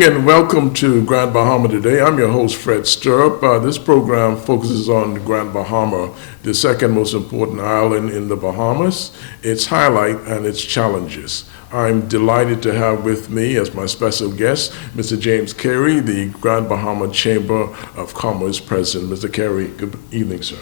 morning and welcome to Grand Bahama Today. I'm your host, Fred Stirrup. This program focuses on Grand Bahama, the second most important island in the Bahamas, its highlight and its challenges. I'm delighted to have with me as my special guest, Mr. James Carey, the Grand Bahama Chamber of Commerce President. Mr. Carey, good evening, sir.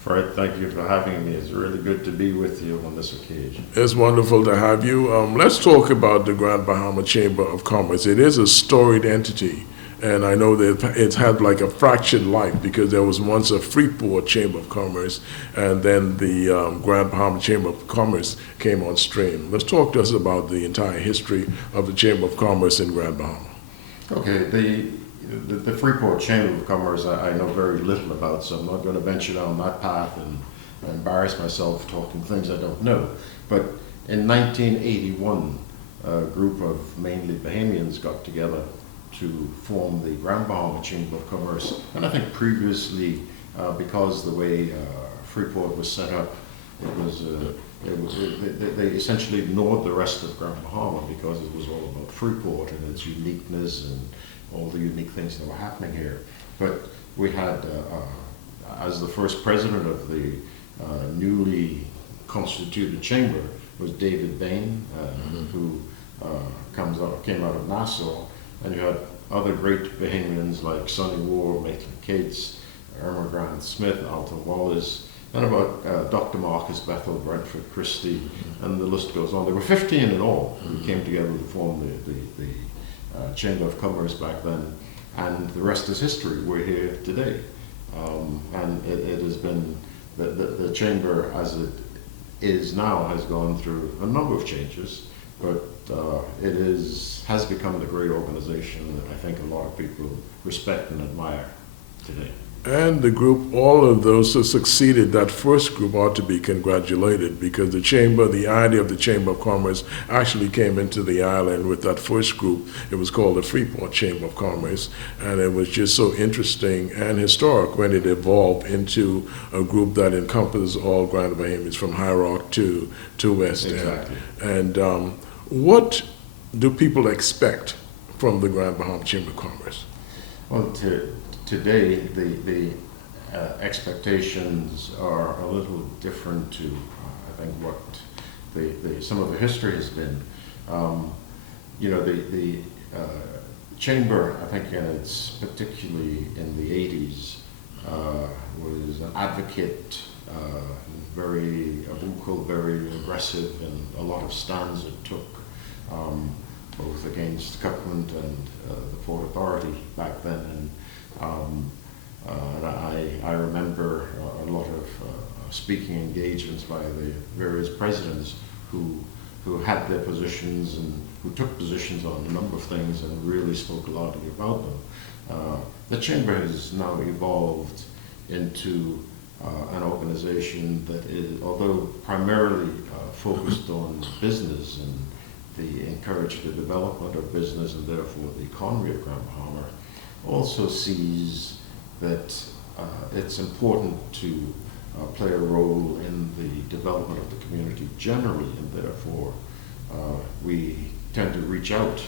Fred, thank you for having me. It's really good to be with you on this occasion. It's wonderful to have you. Let's talk about the Grand Bahama Chamber of Commerce. It is a storied entity, and I know that it's had like a fractured life because there was once a Freeport Chamber of Commerce, and then the Grand Bahama Chamber of Commerce came on stream. Let's talk to us about the entire history of the Chamber of Commerce in Grand Bahama. Okay, the Freeport Chamber of Commerce I know very little about, so I'm not going to venture down that path and embarrass myself talking things I don't know. But in 1981, a group of mainly Bahamians got together to form the Grand Bahama Chamber of Commerce. And I think previously, because the way Freeport was set up, they essentially ignored the rest of Grand Bahama because it was all about Freeport and its uniqueness and all the unique things that were happening here. But we had, as the first president of the newly constituted chamber, was David Bain, who came out of Nassau, and you had other great Bahamians like Sonny Ward, Maitland Cates, Irma Grant Smith, Alton Wallace, and about Dr. Marcus Bethel, Brentford Christie, and the list goes on. There were 15 in all who came together to form the Chamber of Commerce back then, and the rest is history. We're here today, and it has been the chamber as it is now has gone through a number of changes, but it has become the great organization that I think a lot of people respect and admire today. And the group, all of those who succeeded that first group ought to be congratulated because the idea of the Chamber of Commerce actually came into the island with that first group. It was called the Freeport Chamber of Commerce, and it was just so interesting and historic when it evolved into a group that encompasses all Grand Bahamians from High Rock to West End. Exactly. And what do people expect from the Grand Bahama Chamber of Commerce? Well, today, the expectations are a little different to, I think, what some of the history has been. The chamber, I think, particularly in the 80s, was an advocate, very vocal, very aggressive, and a lot of stands it took, both against government and the Port Authority back then. And I remember a lot of speaking engagements by the various presidents who had their positions and who took positions on a number of things and really spoke loudly about them. The Chamber has now evolved into an organization that is, although primarily focused on business and encourage the development of business and therefore the economy of Grand Bahama, also sees that it's important to play a role in the development of the community generally, and therefore we tend to reach out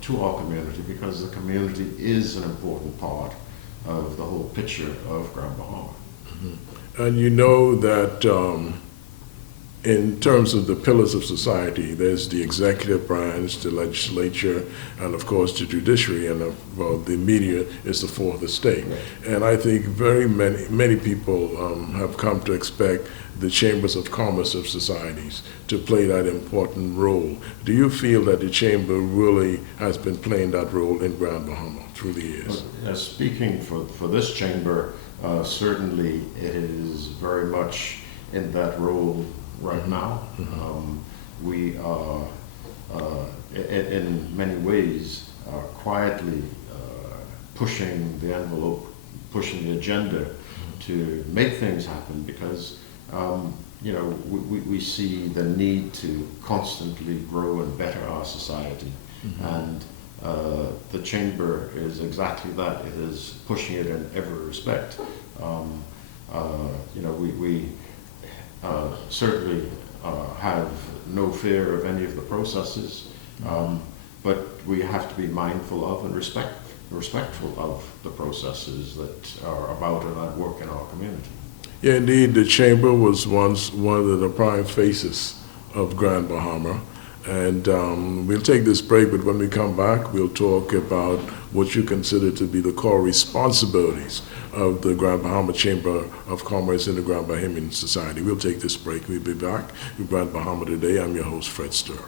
to our community because the community is an important part of the whole picture of Grand Bahama. Mm-hmm. And you know that in terms of the pillars of society, there's the executive branch, the legislature, and of course the judiciary, and the media is the fourth estate. Right. And I think very many people have come to expect the chambers of commerce of societies to play that important role. Do you feel that the chamber really has been playing that role in Grand Bahama through the years? Well, speaking for this chamber, certainly it is very much in that role right now. Mm-hmm. We are, in many ways, quietly pushing the envelope, pushing the agenda to make things happen because, we see the need to constantly grow and better our society. Mm-hmm. And the Chamber is exactly that. It is pushing it in every respect. We certainly have no fear of any of the processes, but we have to be mindful of and respectful of the processes that are about and at work in our community. Yeah, indeed, the Chamber was once one of the prime faces of Grand Bahama. And we'll take this break, but when we come back, we'll talk about what you consider to be the core responsibilities of the Grand Bahama Chamber of Commerce and the Grand Bahamian Society. We'll take this break. We'll be back with Grand Bahama Today. I'm your host, Fred Sturr.